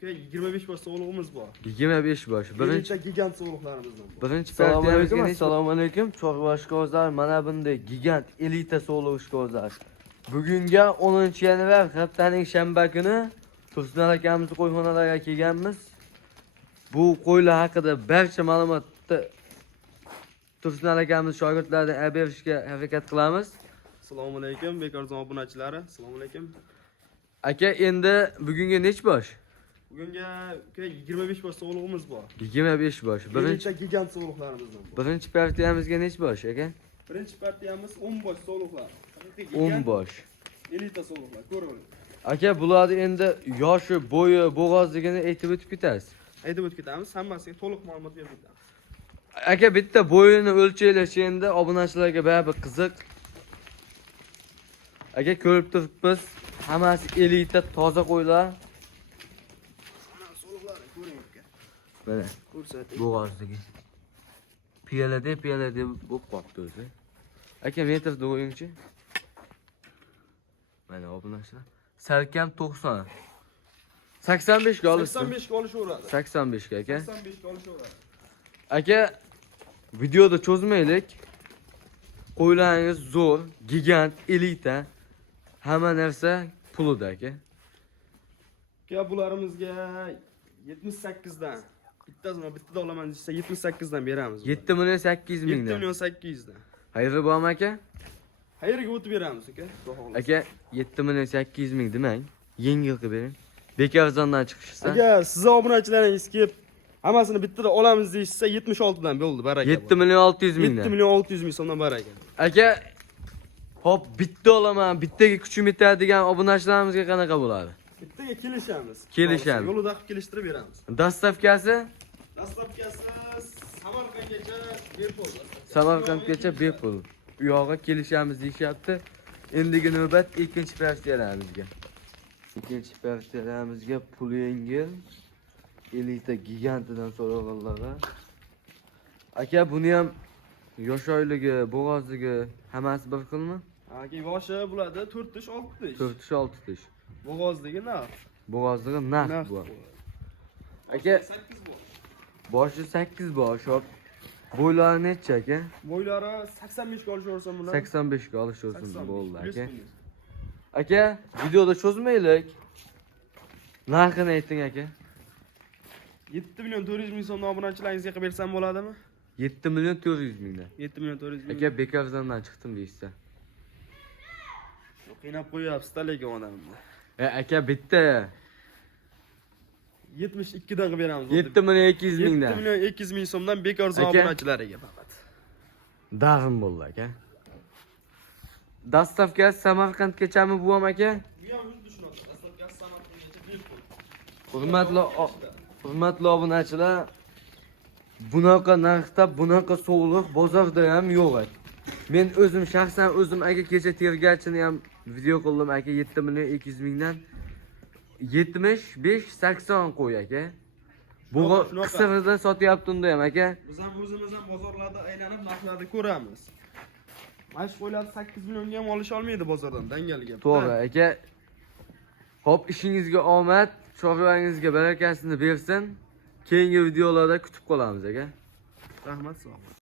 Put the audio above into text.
aka 25 bosh so'g'lig'imiz bor. 25 bosh. Birinchi gigant so'g'liqlarimizdan bor. Birinchi Assalomu partiyamizga alaykum, necha? assalomu alaykum. Chorvash kozlar mana bunday gigant elita so'g'liq kozlar. Bugunga 10-yanvar haftaning shanba kuni Tursunon akamizni qo'yxonalarga kelganmiz. Bu qo'ylar haqida barcha ma'lumotni Tursunon akamiz shogirdlaridan olib berishga harakat qilamiz. Assalomu alaykum, bekorjon obunachilari. Assalomu alaykum. Aka, endi bugunga nech bosh? Bugunga aka 25 bosh so'g'lig'imiz bor. 25 bosh. Birinchi gigant so'g'liqlarimizdan bor. Birinchi partiyamizga nech bosh aka? Birinchi partiyamiz 10 bosh so'g'liqlar. 10 bosh. Elita so'g'liqlar. Ko'ring. Aka, bularni endi yoshi, bo'yi, bo'g'ozligini aytib o'tib ketasiz. Aytib o'tib ketamiz, hammasiga to'liq ma'lumot berib o'tamiz. Aka, bitta bo'yini o'lchaylash endi obunachilarga baribir qiziq. Aka, ko'rib turibmiz, hammasi elita toza qo'ylar. Mana so'g'liqlar ko'ring aka. Mana Ko'rsating. bo'g'ozligi. Piyalada bo'lib qolibdi o'zi. Aka, metr do'yingchi? Mana obunachilar. Salkam 90. 85 ga olasiz. 85 ga olishaveradi. 85 ga aka. 85 ga olishaveradi. Aka, videoda cho'zmaylik. Qo'ylaringiz zo'r, gigant, elita. Hamma narsa pulida aka. Aka, bularimizga 78 dan. Bittada olaman desa 78 dan beramiz. 7 million 800 ming 7 dan. million 800 dan. Xayri bormi aka? Qayerga o'tib beramiz aka? Aka, 7 million 800 ming demang. Yengil qilib bering. Bekarzondan chiqishsa. Agar sizni obunachilaringiz kelib hammasini bittada olamiz deyishsa 76 dan bo'ldi, baraka. 7 million 600 ming 7 dan. million 600 ming so'mdan baraka. Aka, hop bitta olaman, bittaga kuchim yetadi degan obunachilarimizga qanaqa bo'ladi? Bittaga kelishamiz. Kelishamiz. Yo'lida qilib kelishtirib beramiz. Dastavkasi Dastavkasi Samarqandgacha bepul. Samarqandgacha bepul. U yoqqa kelishamiz deyapti. Endigi navbat ikkinchi partiyalarimizga. Ikkinchi partiyalarimizga pul yengil elita gigantidan so'raganlarga. Aka, buni ham yosh oyligi, bo'g'ozligi hammasi bir xilmi? Aka, yoshi bo'ladi 4 tish, 6 tish. 4 tish, 6 tish. Bo'g'ozligi narx. Bo'g'ozligi narx bu. Aka, 8 bosh. boshi 8 bosh, hop. Bo'ylari necha aka? Bo'ylari 85 ga olishaversa bular. 85 ga olishaversin bo'ldi aka. 100 million. Aka, videoda cho'zmaylik. Narxini ayting aka. 7 million 400 ming so'mdan obunachilaringizga qilib bersam bo'ladimi? 7 million 400 mingdan. 7 million 400 ming. Aka, bekarzondan chiqdim deysiz. Qiynab qo'yapsiz-da lekin odamni. Aka, bitta 72 dan qilib beramiz. 7 million 200 7 mingdan. million 200 ming so'mdan bekarzon Aka. obunachilariga faqat. Dag'im bo'ldi aka. Dastavkasi Samarqandgachami bu ham aka? Bu ham o'zi tushunadi. Dastavkasi Samarqandgacha bepul. Hurmatli obunachilar, bunaqa narxda, bunaqa so'g'liq bozorda ham yo'q aka. Men o'zim shaxsan aka kecha tergachini ham video qildim aka 7 million 200 mingdan 75-80 qo'y aka. Bu Shunaqa. qisirida sotyapti unda ham aka. Biz ham o'zimiz ham bozorlarda aylanib narxlarni ko'ramiz. Mana shu qo'ylarni 8 millionga ham olisha olmaydi bozordan, dangalga. To'g'ri aka. Hop, ishingizga omad, chorvangizga barakasini bersin. Keyingi videolarda kutib qolamiz aka. Rahmat, sog' bo'ling.